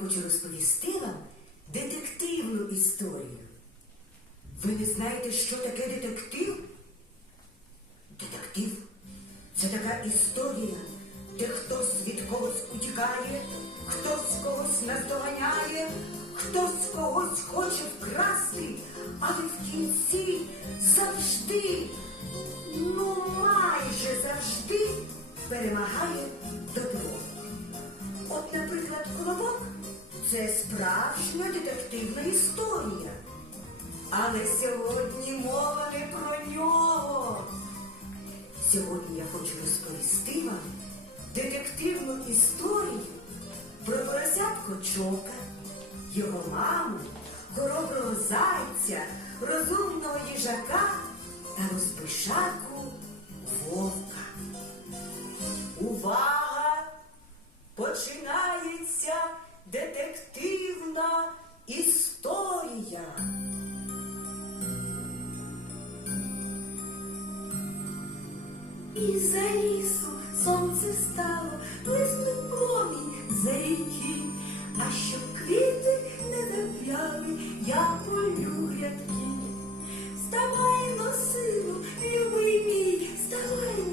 хочу розповісти вам детективну історію. Ви не знаєте, що таке детектив? Детектив це така історія, де хтось від когось утікає, хтось когось наздоганяє, хтось когось хоче вкрасти, але в кінці завжди, ну майже завжди перемагає добро. От, наприклад, колобок. Це справжня детективна історія. Але сьогодні мова не про нього. Сьогодні я хочу розповісти вам детективну історію про поросятку Чока, його маму, хороброго зайця, розумного їжака та розпишаку вовка. Увага! Починається! детективна історія. І за лісу сонце стало, блиснув промінь за ріки, а щоб квіти не зав'яли, я полю рядки. Вставай, носило, любий мій, вставай.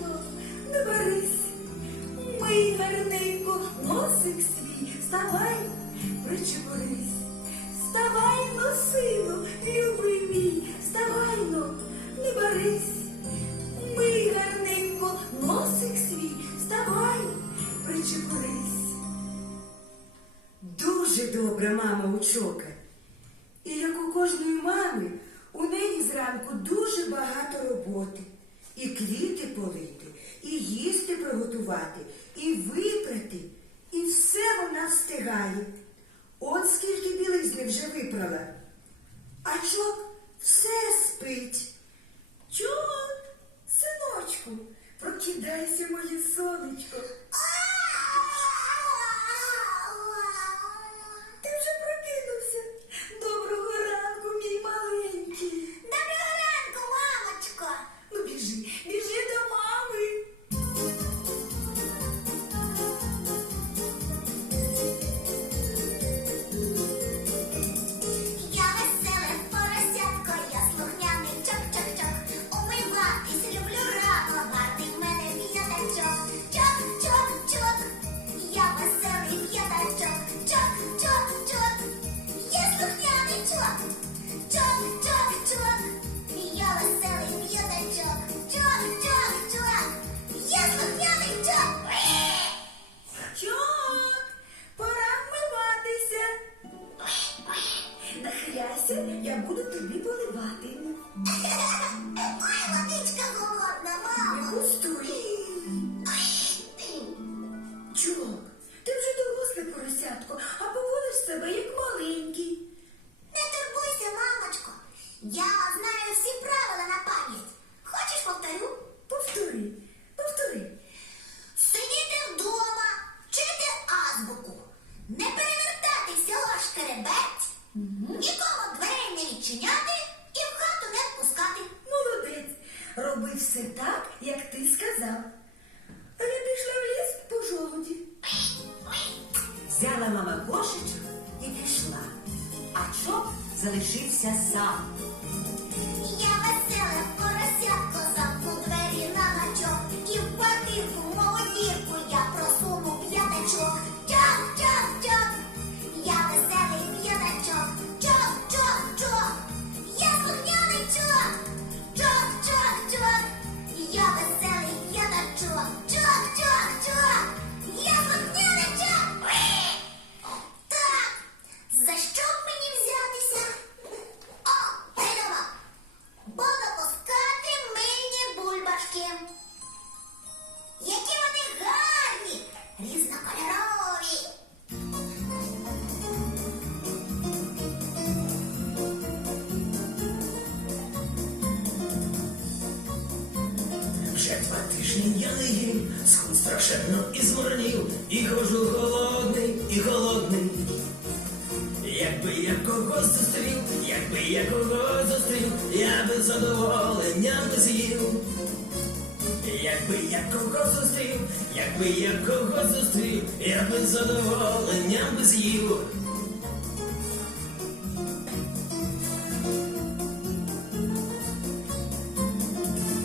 Якби я кого зустрів, я би задоволення би з'їв.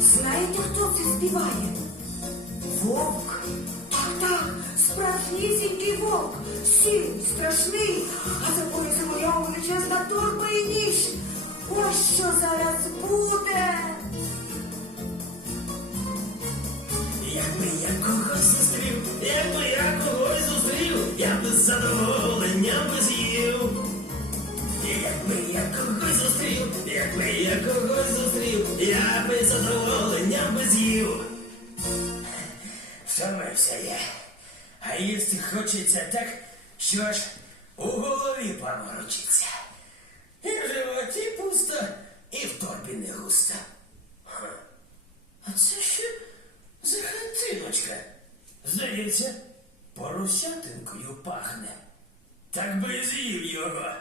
Знаєте, хто це співає? Вовк. Так, так, справжнісінький вовк. Сіль, страшний, а за поясом моя величезна торба і ніж. Ось що зараз буде. якби я когось зустрів, я би задоволення би з'їв. Втомився я, а їсти хочеться так, що аж у голові паморочиться. І в животі пусто, і в торбі не густо. А це ще за хатиночка. Здається, поросятинкою пахне. Так би з'їв його.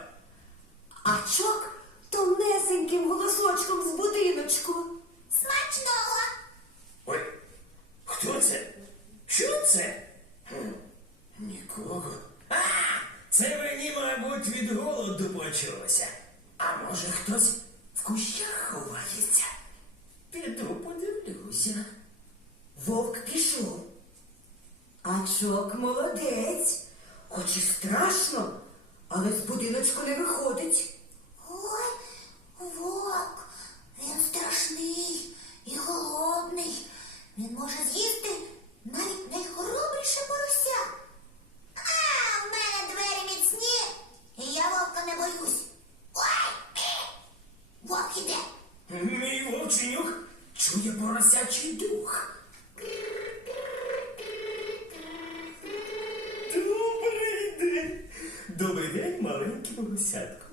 десятка.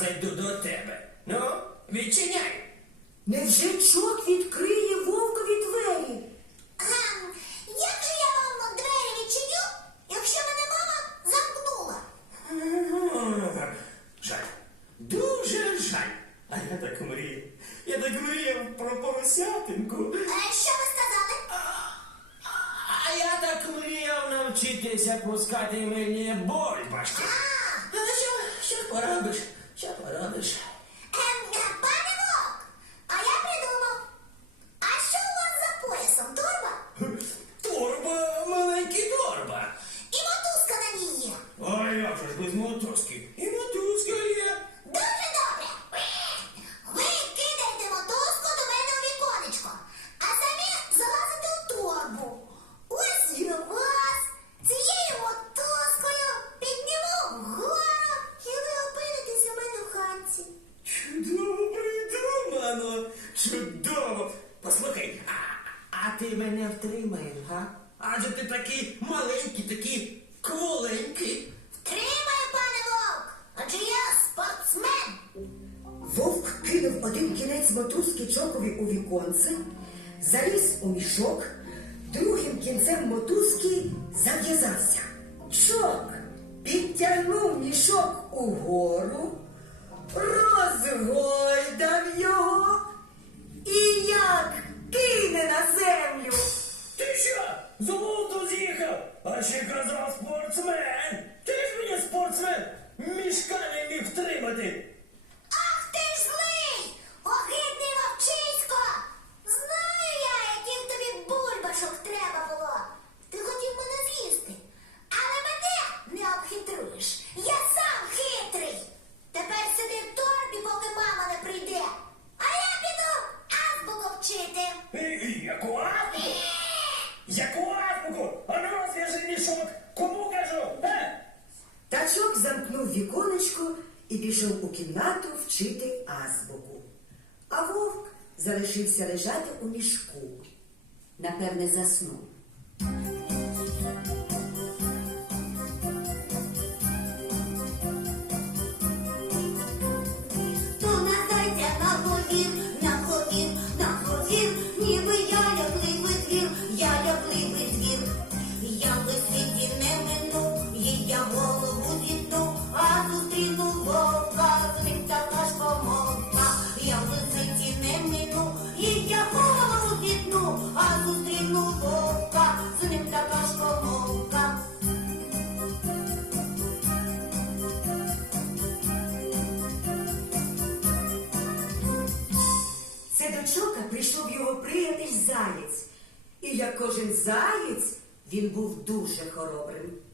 зайду до тебе. Ну, відчиняй. Невже quanto tempo? Він був дуже хоробрим.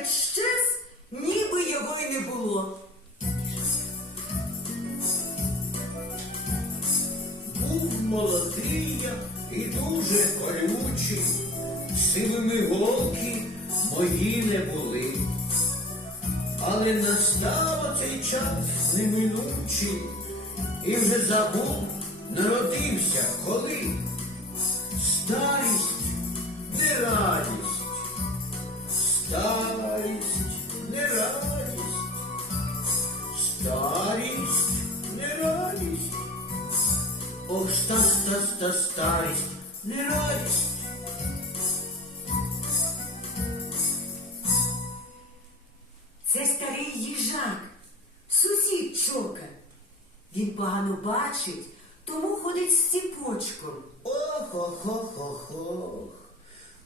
Заєць щез, ніби його й не було. Був молодий я і дуже колючий, сивими голки мої не були. Але настав цей час неминучий, і вже забув, народився коли. Старість не радість, старість старість, не радість. Це старий їжак, сусід чока. Він погано бачить, тому ходить з ціпочком. Ох, ох, ох, ох, ох.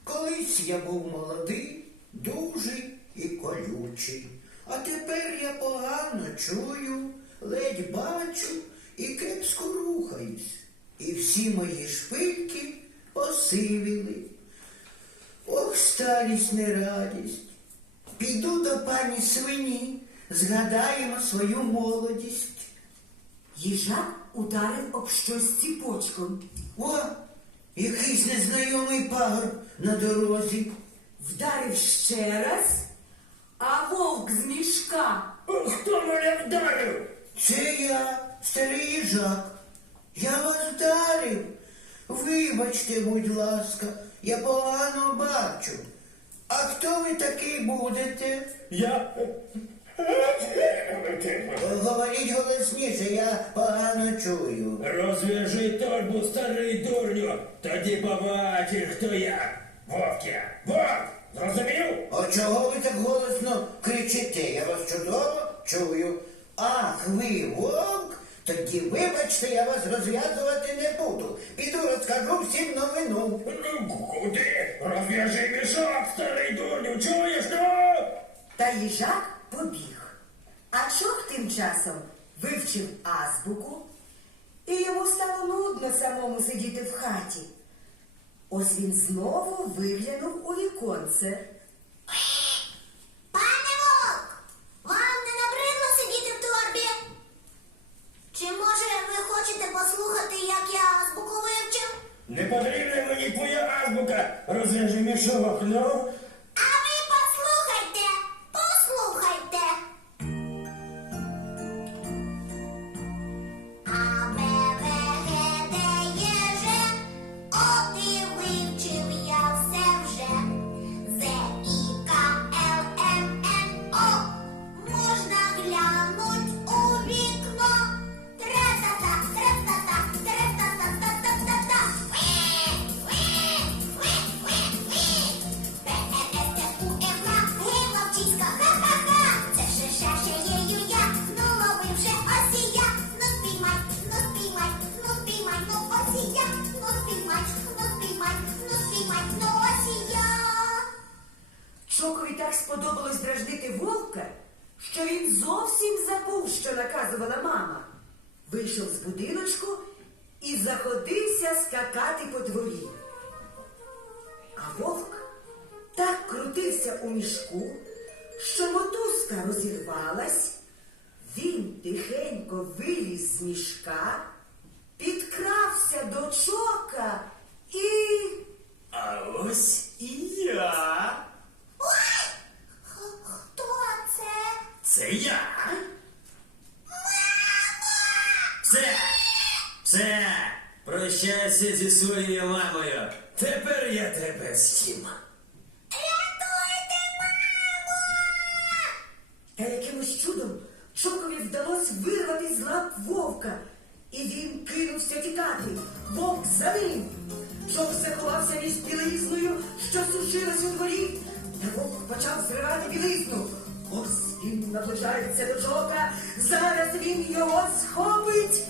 Колись я був молодий, дужий і колючий. А тепер я погано чую, ледь бачу і кепсько рухаюсь. І всі мої шпильки посивіли. Ох, старість не радість. Піду до пані свині, згадаємо свою молодість. Їжак ударив об щось ціпочком. О, якийсь незнайомий пагорб на дорозі. Вдарив ще раз, а вовк з мішка. Хто мене вдарив? Це я, старий їжак. Я вас вдарив. Вибачте, будь ласка, я погано бачу. А хто ви такий будете? Я. Говоріть голосніше, я погано чую. Розв'яжи торбу, старий дурню. Тоді побачиш, хто я. Вовк я. Вовк! Зрозумів? А чого ви так голосно кричите? Я вас чудово чую. Ах, ви вовк? Тоді вибачте, я вас розв'язувати не буду. Піду розкажу всім новину. Куди? Розв'яжи мішок, старий дурню, чуєш ну? Та їжак побіг. А чох тим часом вивчив азбуку, і йому стало нудно самому сидіти в хаті. Ось він знову виглянув у віконце. Пане Вовк, вам не набридло сидіти в торбі? Чи може ви хочете послухати, як я азбуку вивчив? Не потрібна мені твоя азбука. Розв'яжи мішок, ну. Зовсім забув, що наказувала мама. Вийшов з будиночку і заходився скакати по дворі. А вовк так крутився у мішку, що мотузка розірвалась. Він тихенько виліз з мішка, підкрався до чока і. А ось і я. Хто це? Це я. Все, все, прощайся зі своєю мамою. Тепер я тебе з'їм. Рятуйте, Та якимось чудом чокові вдалося вирвати з лап вовка, і він кинувся тікати. Вовк за ним. Чок заховався між білизною, що сушилась у дворі, та вовк почав зривати білизну. Ось він наближається до чока, зараз він його схопить.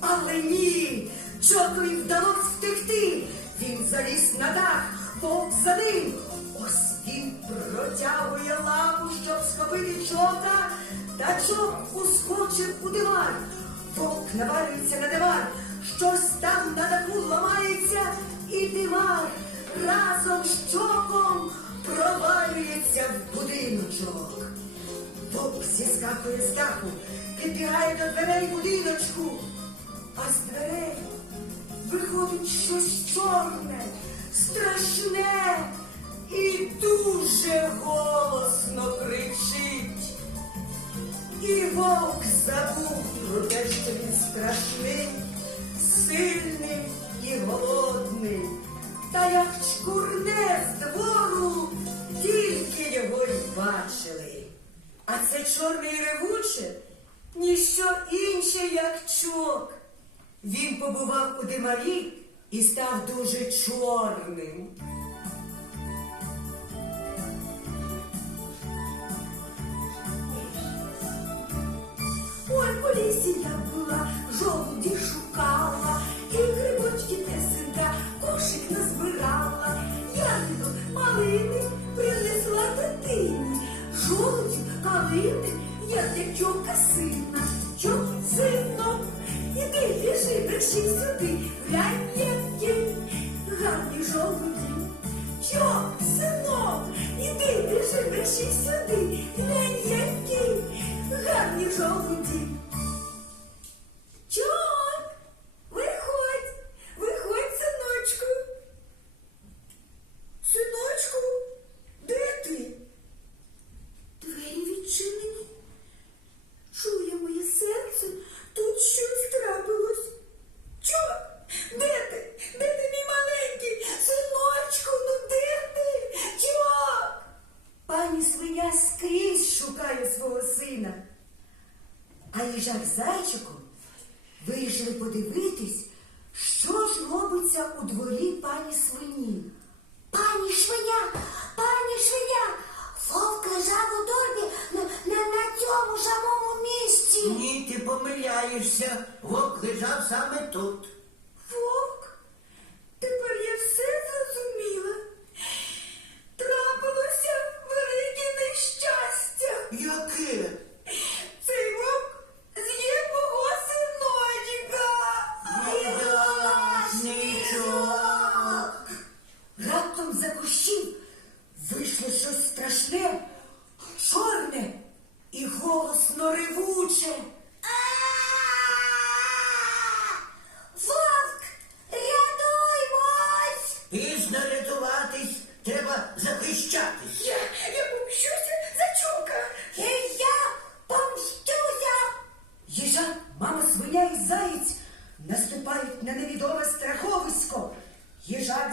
Але ні, чокові вдалося втекти. Він заліз на дах, вовк за ним. Ось він протягує лапу, щоб схопити чока, та чок ускочив у диван. Вовк навалюється на диван, щось там на даху ламається, і диван разом з чоком провалюється в будиночок. Вовк зіскакує з даху, підбігає до дверей будиночку, а з дверей виходить щось чорне, страшне і дуже голосно кричить. І вовк забув про те, що він страшний, сильний і голодний. Та як чкурне з двору, тільки його й бачили. А це чорний ревуче ніщо інше, як чок. Він побував у димарі і став дуже чорним. Ой, по лісі я була, жовті шукала, жовті як я для чока сина, чок сино, іди біжи, бреши сюди, глянь, які гарні жовті. Чок, синок, іди біжи, бреши сюди, глянь, які гарні жовті. Чок, виходь, виходь, синочку. Синочку, де ти? Двері відчинені. Чує моє серце, тут щось трапилось. Чок, де ти? Де ти, мій маленький? Синочку, ну де ти? Чок! Пані свиня скрізь шукає свого сина. А їжак з зайчиком вирішили подивитись, що ж робиться у дворі пані свині. Пані швиня, пані швиня, вовк лежав у торбі на, на, на цьому самому місці. Ні, ти помиляєшся. Вовк лежав саме тут.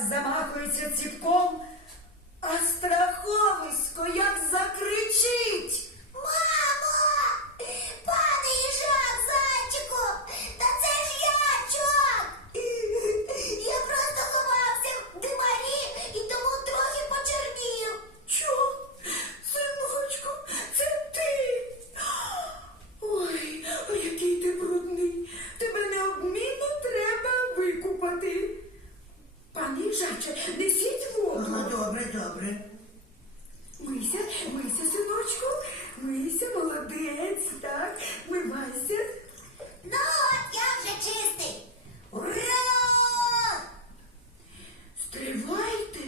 Замахується ціпком, а страховисько як закричить. Мамо! Пане їжак, зайчику! Та це ж я, чок! Я просто ховався в димарі і тому трохи почернів. Що? Синочку, це ти. Ой, а який ти брудний. Тебе неодмінно треба викупати. Пане їжаче, несіть воду. Ага, добре, добре. Мийся, мийся, синочку, мийся, молодець, так, мивайся. Ну от я вже чистий. Ура! Стривайте,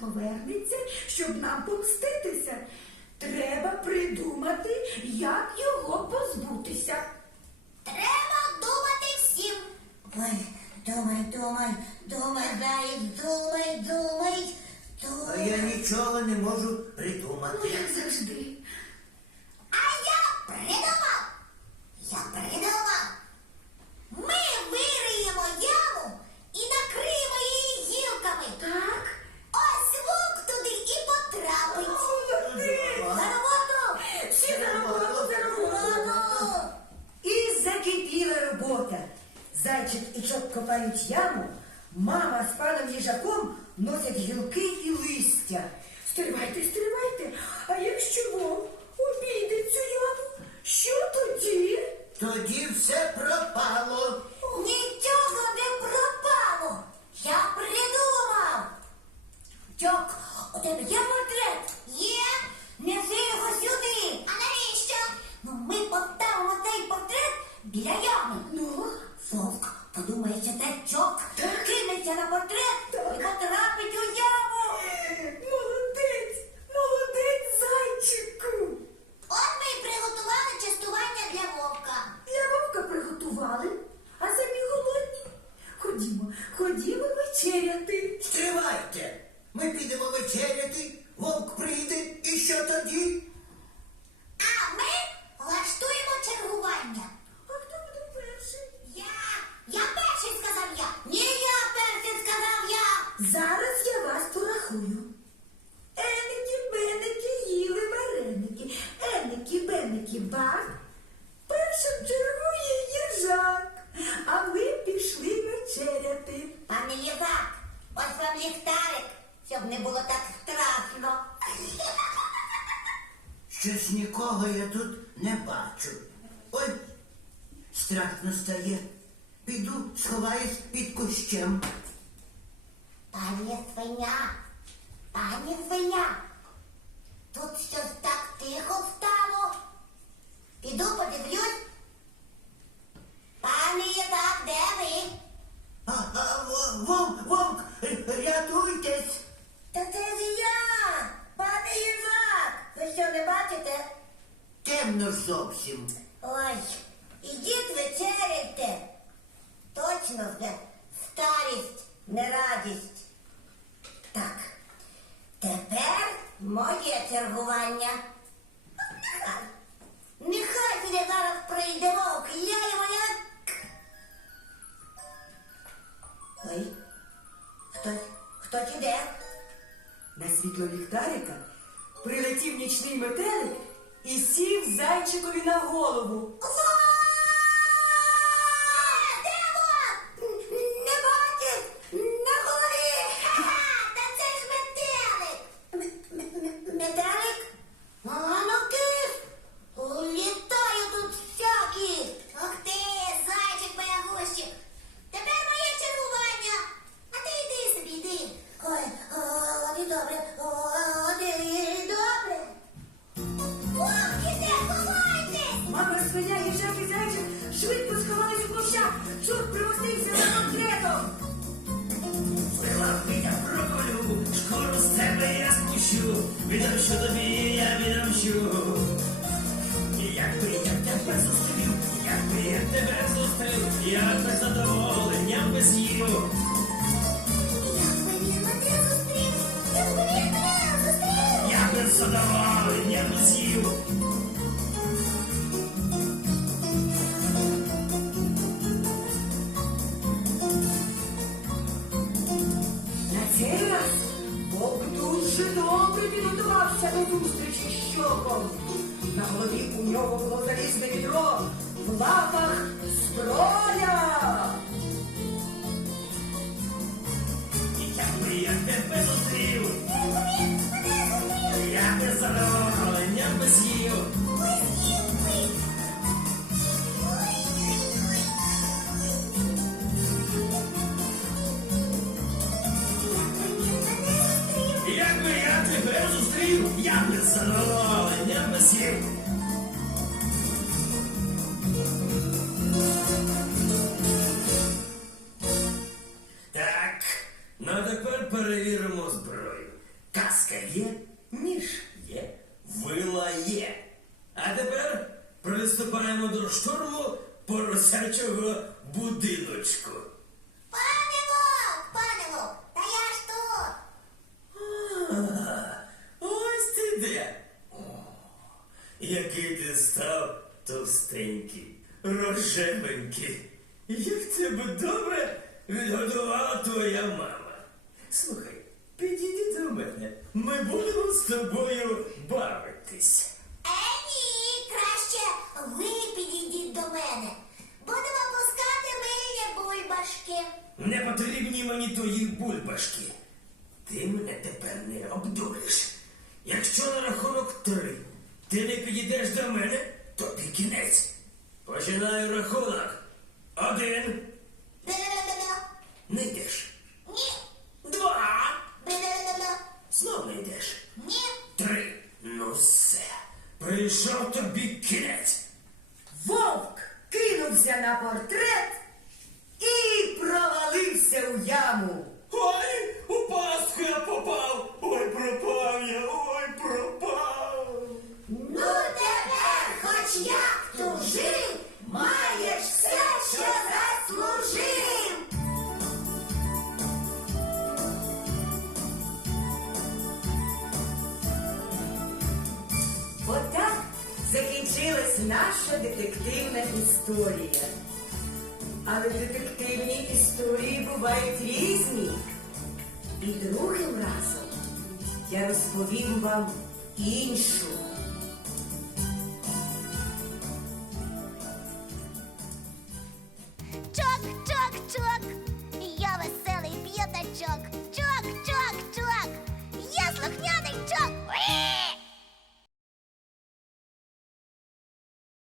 повернеться, щоб нам помститися. Треба придумати, як його позбутися. Треба думати всім. Ой, думай, думай, думай, дай, думай, думай, А я нічого не можу придумати. Ну, як завжди. А я придумав. Я придумав. Ми вириємо яму і накриємо її гілками. Так? Ось вовк туди і потрапить. За роботу! Всі на роботу, за роботу. І закипіла робота. Зайчик і чоп копають яму, мама з паном їжаком носять гілки і листя. Стривайте, стривайте. А якщо вовк обійде цю яму, що тоді? Тоді все пропало. Нічого не пропало. Я придумав. Тьок, у тебе є портрет? Є. Неси його сюди. А навіщо? Ну, ми поставимо цей портрет біля ями. Ну, Вовк подумає, що це чок, кинеться на портрет і потрапить у яму. молодець, молодець, зайчику. От ми й приготували частування для вовка. Для вовка приготували, а самі голодні. Ходімо, ходімо вечеряти. Стривайте. Ми підемо вечеряти, вовк прийде, і що тоді? А ми влаштуємо чергування. А хто буде перший? Я, я перший сказав я. Ні, я перший сказав я. Зараз я вас порахую. Еники, беники, їли вареники. Еники, бар. Першим чергує їжак, а ми пішли вечеряти. Пане Євак, ось вам ліхтарик, щоб не було так страшно. Щось нікого я тут не бачу. Ой, страшно стає. Піду сховаюсь під кущем. Пані свиня, пані свиня, тут щось так тихо стало. Піду подивлюсь. Пане Євак, де ви? А, а, вовк, вовк, рятуйтесь. Та це ж я, пане Євак. Ви що, не бачите? Темно ж зовсім. Ой, ідіть вечеряйте. Точно вже старість, не радість. Так, тепер моє чергування. Хтось, іде. На світло ліхтарика прилетів нічний метелик і сів зайчикові на голову. Свиня, і зайчик швидко сховались у кущах. Чорт примостився за портретом. Пила я проколю, шкуру з тебе я спущу, відомщу тобі, я відомщу. Якби я тебе зустрів, якби я тебе зустрів, я без задоволення би з'їв. Би би мене! Я без задоволення би з'їв. Голові у нього було залізне відро, в лапах зброя. Якби я тебе зустрів, я без задоволення би з'їв. Якби я тебе зустрів, я без задоволення став товстенький, рожевенький. Як тебе добре відгодувала твоя мама. Слухай, підійди до мене. Ми будемо з тобою бавитись. Е, ні, краще ви підійдіть до мене. Будемо пускати мильні бульбашки. Не потрібні мені твої бульбашки. Ти мене тепер не обдуриш. Якщо на рахунок три ти не підійдеш до мене, тобі кінець. Починаю рахунок. Один. Не йдеш. Ні. Два. Знов не йдеш. Ні. Три. Ну все. Прийшов тобі кінець. Вовк кинувся на портрет і провалився у яму. Ой, у І